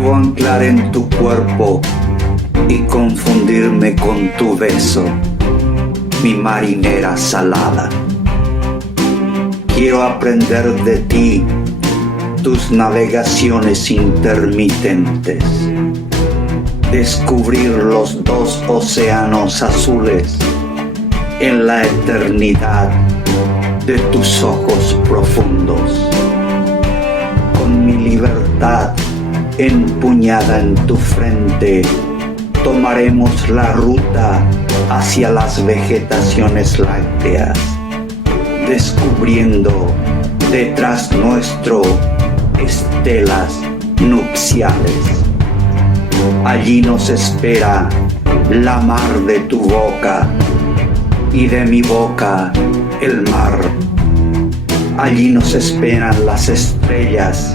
Debo anclar en tu cuerpo y confundirme con tu beso, mi marinera salada. Quiero aprender de ti tus navegaciones intermitentes, descubrir los dos océanos azules en la eternidad de tus ojos profundos. Con mi libertad empuñada en tu frente, tomaremos la ruta hacia las vegetaciones lácteas, descubriendo detrás nuestro estelas nupciales. Allí nos espera la mar de tu boca y de mi boca el mar. Allí nos esperan las estrellas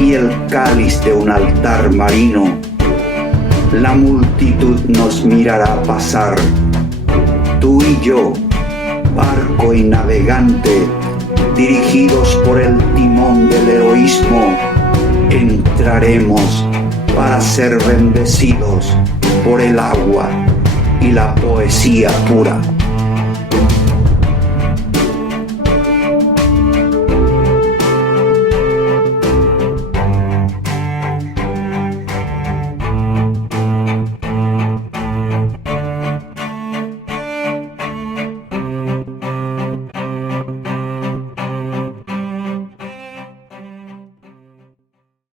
y el cáliz de un altar marino. La multitud nos mirará pasar, tú y yo, barco y navegante, dirigidos por el timón del heroísmo, entraremos para ser bendecidos por el agua y la poesía pura.